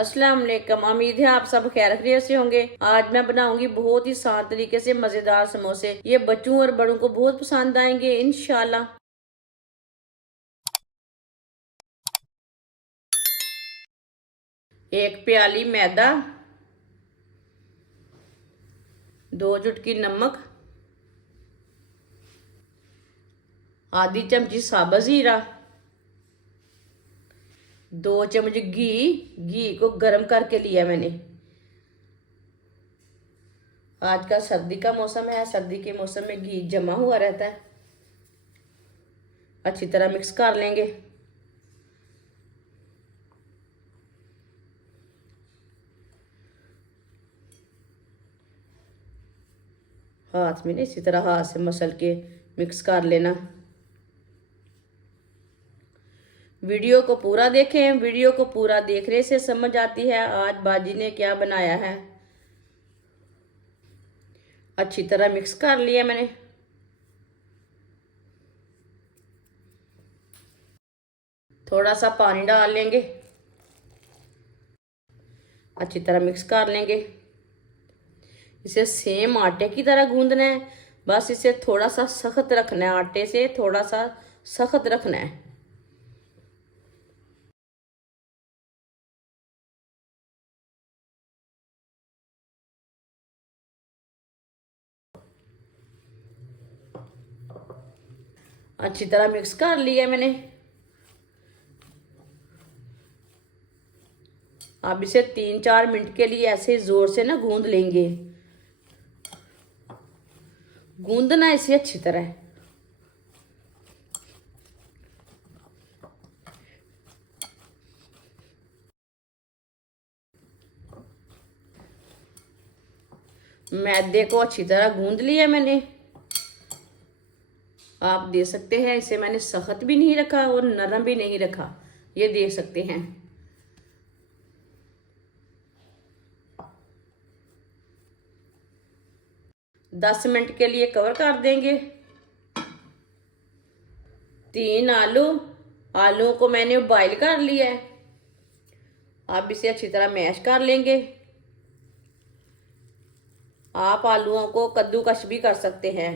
अस्सलाम वालेकुम। उम्मीद है आप सब खैर खैरियत से होंगे। आज मैं बनाऊंगी बहुत ही आसान तरीके से मजेदार समोसे। ये बच्चों और बड़ों को बहुत पसंद आएंगे इंशाल्लाह। एक प्याली मैदा, 2 चुटकी नमक, आधी चमची साबुत जीरा, 2 चम्मच घी को गर्म करके लिया मैंने। आज का सर्दी का मौसम है, सर्दी के मौसम में घी जमा हुआ रहता है। अच्छी तरह मिक्स कर लेंगे। हाथ में इसी तरह हाथ से मसल के मिक्स कर लेना। वीडियो को पूरा देखें, वीडियो को पूरा देखने से समझ आती है आज बाजी ने क्या बनाया है। अच्छी तरह मिक्स कर लिया मैंने। थोड़ा सा पानी डाल लेंगे, अच्छी तरह मिक्स कर लेंगे। इसे सेम आटे की तरह गूंदना है, बस इसे थोड़ा सा सख्त रखना है, आटे से थोड़ा सा सख्त रखना है। अच्छी तरह मिक्स कर लिया मैंने। अब इसे 3-4 मिनट के लिए ऐसे जोर से ना गूंद लेंगे। गूंदना इसे अच्छी तरह। मैदे को अच्छी तरह गूंद लिया मैंने। आप देख सकते हैं इसे मैंने सख्त भी नहीं रखा और नरम भी नहीं रखा, ये देख सकते हैं। दस मिनट के लिए कवर कर देंगे। 3 आलू को मैंने बॉईल कर लिया है। अब इसे अच्छी तरह मैश कर लेंगे। आप आलूओं को कद्दूकश भी कर सकते हैं।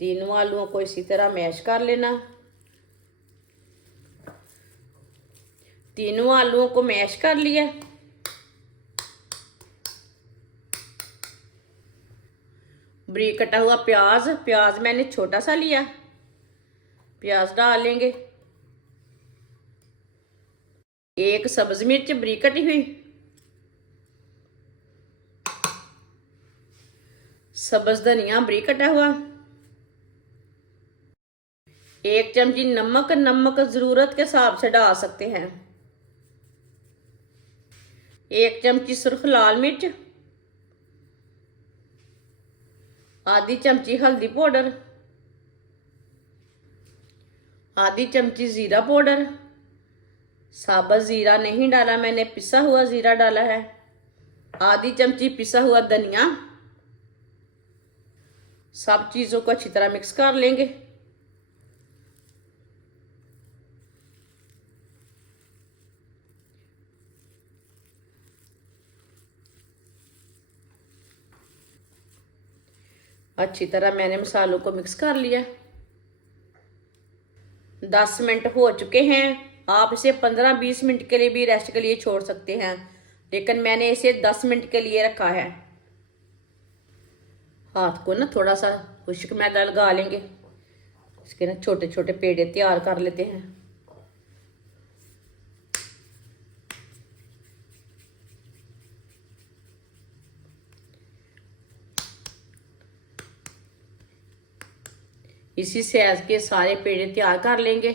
तीनों आलूओं को इसी तरह मैश कर लेना। तीनों आलूओं को मैश कर लिया। बारीक कटा हुआ प्याज मैंने छोटा सा लिया। प्याज डाल लेंगे। 1 सब्ज मिर्च बारीक कटी हुई, सब्ज धनिया बारीक कटा हुआ, 1 चमची नमक जरूरत के हिसाब से डाल सकते हैं, 1 चमची सुर्ख लाल मिर्च, आधी चमची हल्दी पाउडर, आधी चमची जीरा पाउडर। साबुत जीरा नहीं डाला मैंने, पिसा हुआ जीरा डाला है। आधी चमची पिसा हुआ धनिया। सब चीज़ों को अच्छी तरह मिक्स कर लेंगे। अच्छी तरह मैंने मसालों को मिक्स कर लिया। 10 मिनट हो चुके हैं। आप इसे 15-20 मिनट के लिए भी रेस्ट के लिए छोड़ सकते हैं, लेकिन मैंने इसे 10 मिनट के लिए रखा है। हाथ को ना थोड़ा सा खुश्क मैदा लगा लेंगे। इसके ना छोटे छोटे पेड़े तैयार कर लेते हैं। इसी साइज के सारे पेड़े तैयार कर लेंगे।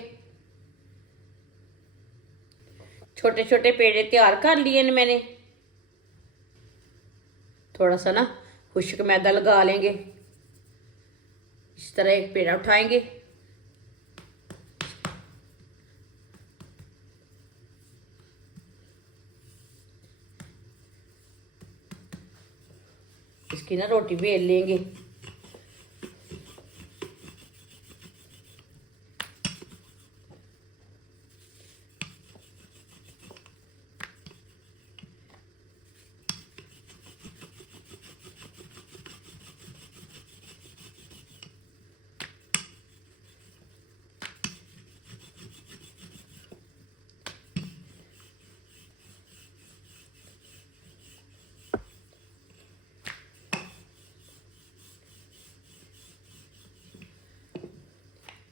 छोटे छोटे पेड़े तैयार कर लिए ने मैंने। थोड़ा सा ना खुश्क मैदा लगा लेंगे। इस तरह एक पेड़ा उठाएंगे, इसकी ना रोटी बेल लेंगे।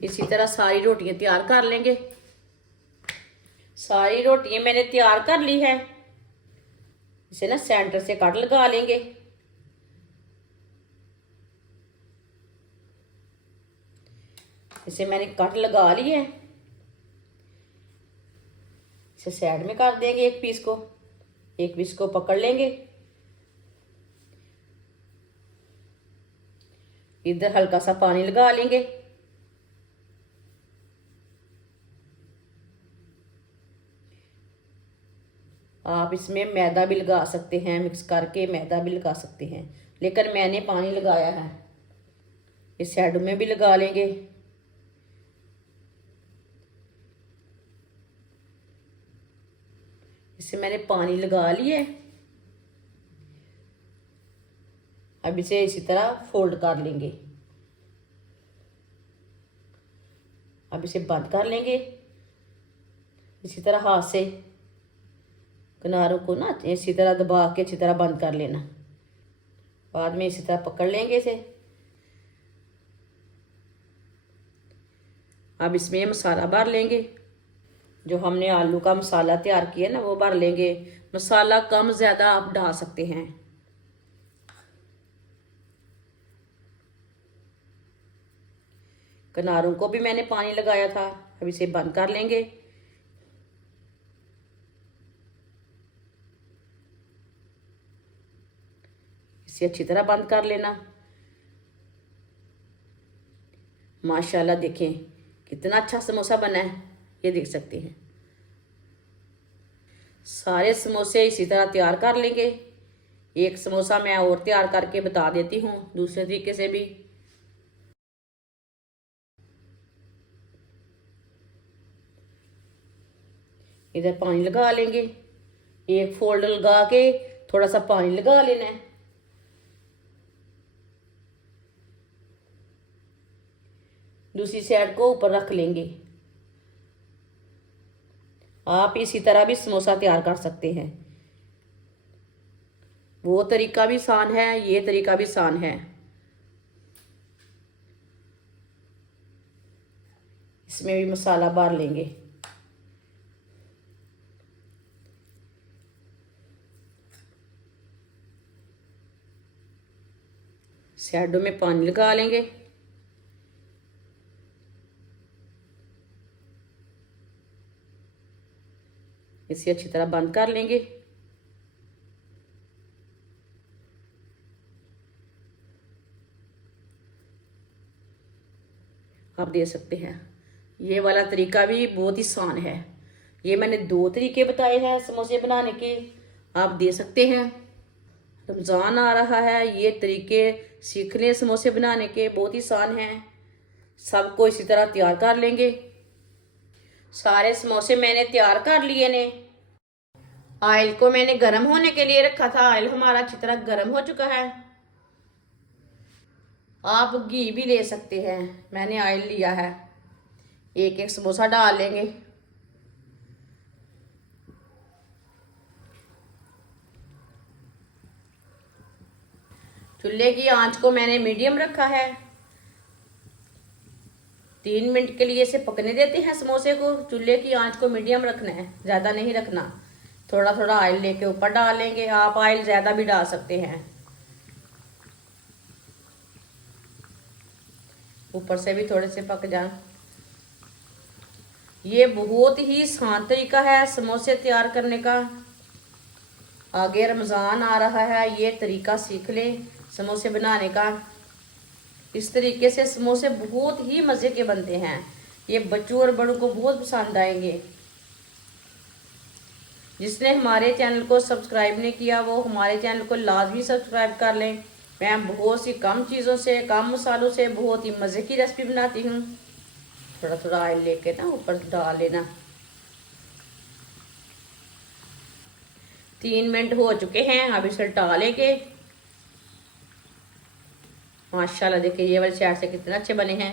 इसी तरह सारी रोटियां तैयार कर लेंगे। सारी रोटियां मैंने तैयार कर ली है। इसे ना सेंटर से कट लगा लेंगे। इसे मैंने कट लगा ली है। इसे साइड में कर देंगे। एक पीस को पकड़ लेंगे। इधर हल्का सा पानी लगा लेंगे। आप इसमें मैदा भी लगा सकते हैं, मिक्स करके मैदा भी लगा सकते हैं, लेकिन मैंने पानी लगाया है। इस साइड में भी लगा लेंगे। इसे मैंने पानी लगा लिया। अब इसे इसी तरह फोल्ड कर लेंगे। अब इसे बंद कर लेंगे। इसी तरह हाथ से किनारों को ना इसी तरह दबा के अच्छी तरह बंद कर लेना। बाद में इसी तरह पकड़ लेंगे इसे। अब इसमें मसाला भर लेंगे। जो हमने आलू का मसाला तैयार किया ना वो भर लेंगे। मसाला कम ज़्यादा आप डाल सकते हैं। किनारों को भी मैंने पानी लगाया था। अब इसे बंद कर लेंगे। इसे अच्छी तरह बंद कर लेना। माशाल्लाह देखें कितना अच्छा समोसा बना है, ये देख सकते हैं। सारे समोसे इसी तरह तैयार कर लेंगे। एक समोसा मैं और तैयार करके बता देती हूँ दूसरे तरीके से भी। इधर पानी लगा लेंगे। एक फोल्ड लगा के थोड़ा सा पानी लगा लेना है। दूसरी साइड को ऊपर रख लेंगे। आप इसी तरह भी समोसा तैयार कर सकते हैं। वो तरीका भी आसान है, ये तरीका भी आसान है। इसमें भी मसाला भर लेंगे। साइडों में पानी लगा लेंगे। इसे अच्छी तरह बंद कर लेंगे। आप दे सकते हैं। ये वाला तरीका भी बहुत ही आसान है। ये मैंने 2 तरीके बताए हैं समोसे बनाने के, आप दे सकते हैं। रमज़ान आ रहा है, ये तरीके सीख लें समोसे बनाने के, बहुत ही आसान हैं। सबको इसी तरह तैयार कर लेंगे। सारे समोसे मैंने तैयार कर लिए ने। ऑयल को मैंने गर्म होने के लिए रखा था। ऑयल हमारा अच्छी तरह गर्म हो चुका है। आप घी भी ले सकते हैं, मैंने ऑयल लिया है। एक एक समोसा डाल लेंगे। चूल्हे की आंच को मैंने मीडियम रखा है। 3 मिनट के लिए इसे पकने देते हैं समोसे को। चूल्हे की आंच को मीडियम रखना है, ज़्यादा नहीं रखना। थोड़ा थोड़ा ऑयल लेके ऊपर डाल लेंगे। आप ऑयल ज़्यादा भी डाल सकते हैं, ऊपर से भी थोड़े से पक जाए। ये बहुत ही आसान तरीका है समोसे तैयार करने का। आगे रमज़ान आ रहा है, ये तरीका सीख लें समोसे बनाने का। इस तरीके से समोसे बहुत ही मज़े के बनते हैं। ये बच्चों और बड़ों को बहुत पसंद आएंगे। जिसने हमारे चैनल को सब्सक्राइब नहीं किया वो हमारे चैनल को लाजमी सब्सक्राइब कर लें। मैं बहुत सी कम चीज़ों से, कम मसालों से बहुत ही मज़े की रेसिपी बनाती हूँ। थोड़ा थोड़ा ऑयल लेके ना ऊपर डाल लेना। 3 मिनट हो चुके हैं। अब इसे उल्टा लेंगे। माशाल्लाह देखिए ये वाले साइड से कितने अच्छे बने हैं।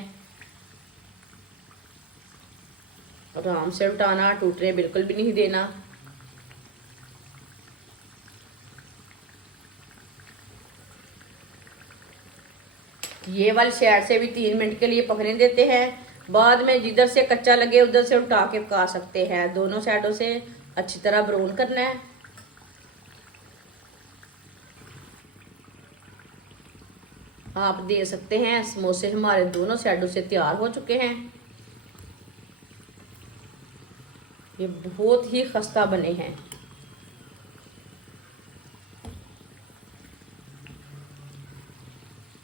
आराम से उल्टाना, टूटने बिल्कुल भी नहीं देना। ये वाली साइड से भी 3 मिनट के लिए पकने देते हैं। बाद में जिधर से कच्चा लगे उधर से उठा के पका सकते हैं। दोनों साइडों से अच्छी तरह ब्राउन करना है। आप देख सकते हैं समोसे हमारे दोनों साइडों से तैयार हो चुके हैं। ये बहुत ही खस्ता बने हैं।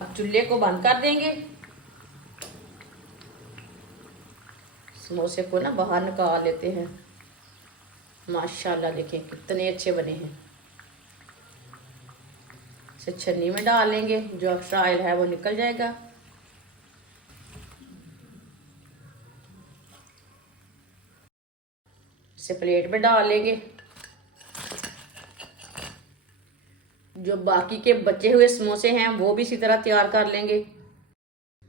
अब चूल्हे को बंद कर देंगे। समोसे को ना बाहर निकाल लेते हैं। माशाल्लाह देखें कितने अच्छे बने हैं। इसे छन्नी में डाल लेंगे, जो एक्स्ट्रा ऑयल है वो निकल जाएगा। इसे प्लेट में डाल लेंगे। जो बाकी के बचे हुए समोसे हैं वो भी इसी तरह तैयार कर लेंगे।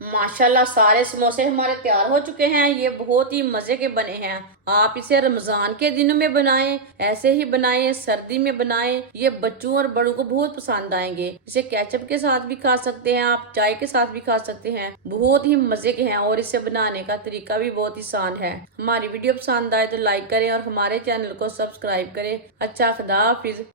माशाल्लाह सारे समोसे हमारे तैयार हो चुके हैं। ये बहुत ही मजे के बने हैं। आप इसे रमजान के दिनों में बनाएं, ऐसे ही बनाएं, सर्दी में बनाएं। ये बच्चों और बड़ों को बहुत पसंद आएंगे। इसे केचप के साथ भी खा सकते हैं, आप चाय के साथ भी खा सकते हैं। बहुत ही मजे के हैं और इसे बनाने का तरीका भी बहुत ही आसान है। हमारी वीडियो पसंद आए तो लाइक करें और हमारे चैनल को सब्सक्राइब करें। अच्छा, खुदा हाफिज।